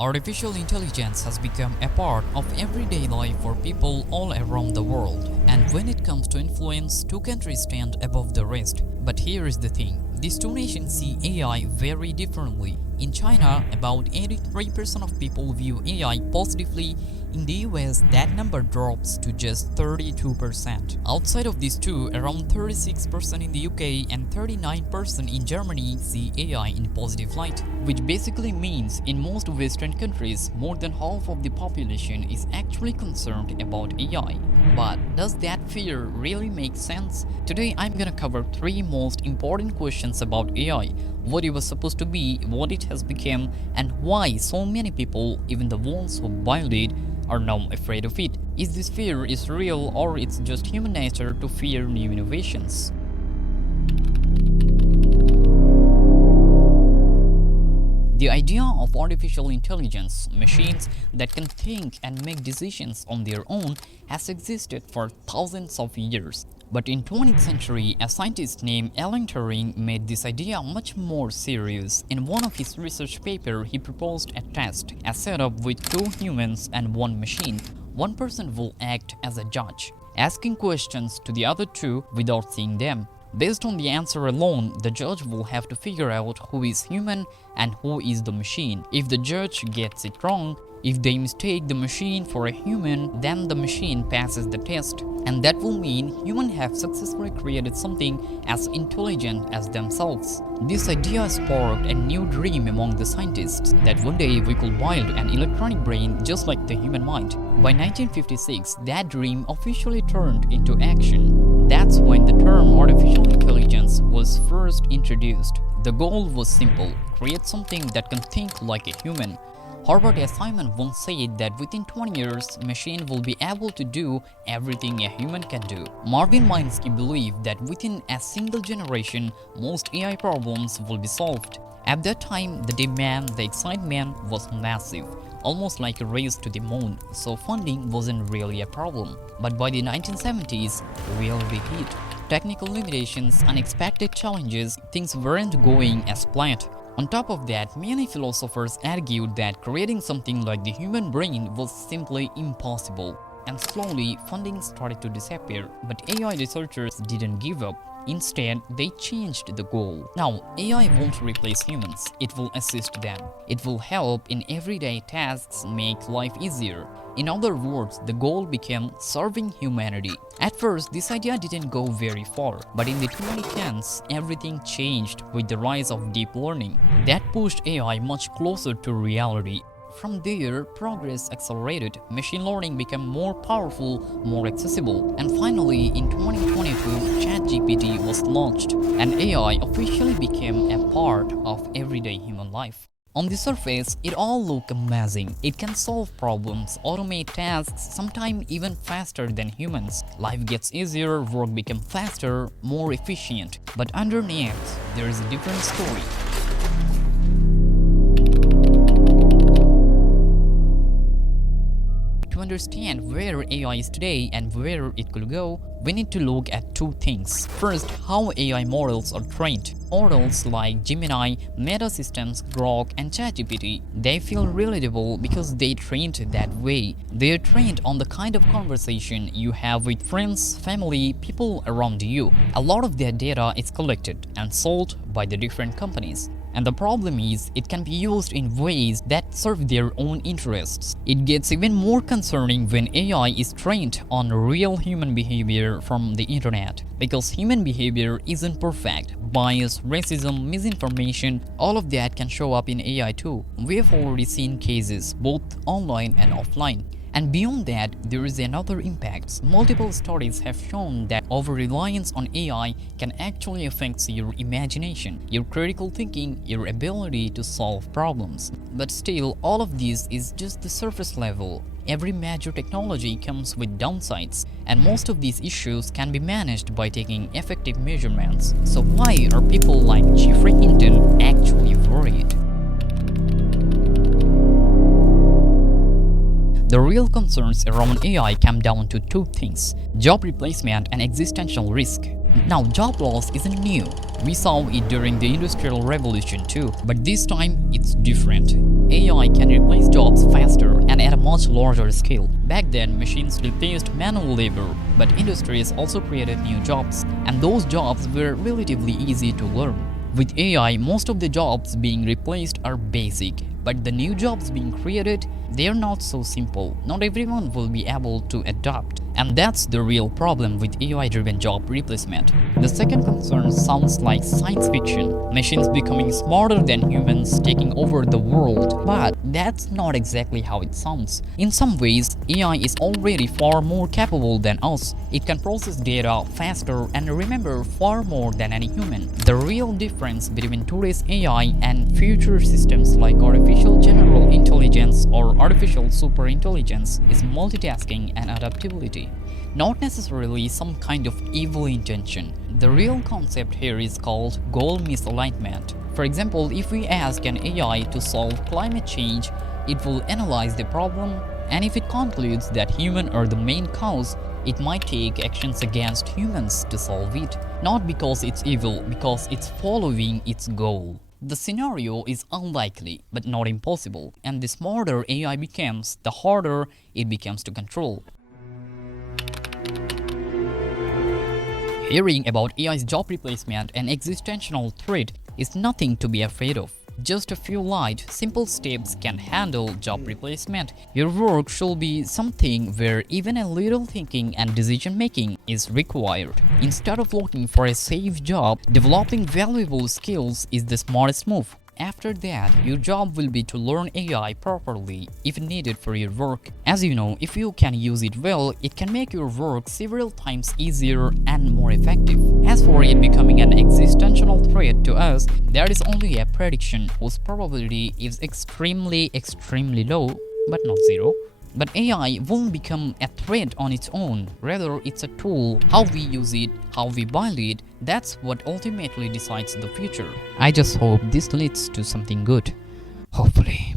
Artificial intelligence has become a part of everyday life for people all around the world. And when it comes to influence, two countries stand above the rest. But here is the thing. These two nations see AI very differently. In China, about 83% of people view AI positively. In the US, that number drops to just 32%. Outside of these two, around 36% in the UK and 39% in Germany see AI in positive light, which basically means in most Western countries, more than half of the population is actually concerned about AI. But does that fear really make sense? Today, I'm gonna cover three most important questions about AI: what it was supposed to be, what it has become, and why so many people, even the ones who built it, are now afraid of it. Is this fear is real, or it's just human nature to fear new innovations? The idea of artificial intelligence, machines that can think and make decisions on their own, has existed for thousands of years. But in 20th century, a scientist named Alan Turing made this idea much more serious. In one of his research papers, he proposed a test, a setup with two humans and one machine. One person will act as a judge, asking questions to the other two without seeing them. Based on the answer alone, the judge will have to figure out who is human and who is the machine. If the judge gets it wrong, if they mistake the machine for a human, then the machine passes the test. And that will mean humans have successfully created something as intelligent as themselves. This idea sparked a new dream among the scientists that one day we could build an electronic brain just like the human mind. By 1956, that dream officially turned into action. That's when the term artificial intelligence was first introduced. The goal was simple: create something that can think like a human. Herbert S. Simon once said that within 20 years, a machine will be able to do everything a human can do. Marvin Minsky believed that within a single generation, most AI problems will be solved. At that time, the demand, the excitement was massive, almost like a race to the moon, so funding wasn't really a problem. But by the 1970s, reality hit. Technical limitations, unexpected challenges, things weren't going as planned. On top of that, many philosophers argued that creating something like the human brain was simply impossible. And slowly, funding started to disappear. But AI researchers didn't give up. Instead, they changed the goal. Now, AI won't replace humans, it will assist them. It will help in everyday tasks, make life easier. In other words, the goal became serving humanity. At first, this idea didn't go very far, but in the 2010s, everything changed with the rise of deep learning. That pushed AI much closer to reality. From there, progress accelerated, machine learning became more powerful, more accessible, and finally, in 2022, ChatGPT was launched, and AI officially became a part of everyday human life. On the surface, it all looks amazing. It can solve problems, automate tasks, sometimes even faster than humans. Life gets easier, work becomes faster, more efficient. But underneath, there is a different story. To understand where AI is today and where it could go, we need to look at two things. First, how AI models are trained. Models like Gemini, Meta Systems, Grok, and ChatGPT, they feel relatable because they trained that way. They are trained on the kind of conversation you have with friends, family, people around you. A lot of their data is collected and sold by the different companies. And the problem is, it can be used in ways that serve their own interests. It gets even more concerning when AI is trained on real human behavior from the internet. Because human behavior isn't perfect. Bias, racism, misinformation, all of that can show up in AI too. We have already seen cases, both online and offline. And beyond that, there is another impact. Multiple studies have shown that over-reliance on AI can actually affect your imagination, your critical thinking, your ability to solve problems. But still, all of this is just the surface level. Every major technology comes with downsides, and most of these issues can be managed by taking effective measurements. So why are people like Jeffrey Hinton actually worried? The real concerns around AI come down to two things: job replacement and existential risk. Now, job loss isn't new. We saw it during the Industrial Revolution too, but this time it's different. AI can replace jobs jobs faster and at a much larger scale. Back then, machines replaced manual labor, but industries also created new jobs, and those jobs were relatively easy to learn. With AI, most of the jobs being replaced are basic, but the new jobs being created, they are not so simple. Not everyone will be able to adapt, and that's the real problem with AI-driven job replacement. The second concern sounds like science fiction, machines becoming smarter than humans taking over the world, but that's not exactly how it sounds. In some ways, AI is already far more capable than us. It can process data faster and remember far more than any human. The real difference between today's AI and future systems like artificial general intelligence or artificial superintelligence is multitasking and adaptability, not necessarily some kind of evil intention. The real concept here is called goal misalignment. For example, if we ask an AI to solve climate change, it will analyze the problem, and if it concludes that humans are the main cause, it might take actions against humans to solve it. Not because it's evil, because it's following its goal. The scenario is unlikely, but not impossible, and the smarter AI becomes, the harder it becomes to control. Hearing about AI's job replacement and existential threat is nothing to be afraid of. Just a few light, simple steps can handle job replacement. Your work should be something where even a little thinking and decision making is required. Instead of looking for a safe job, developing valuable skills is the smartest move. After that, your job will be to learn AI properly if needed for your work. As you know, if you can use it well, it can make your work several times easier and more effective. As for it becoming an existential threat to us, that is only a prediction whose probability is extremely low, but not zero. But AI won't become a threat on its own, rather it's a tool. How we use it, how we build it, that's what ultimately decides the future. I just hope this leads to something good. Hopefully.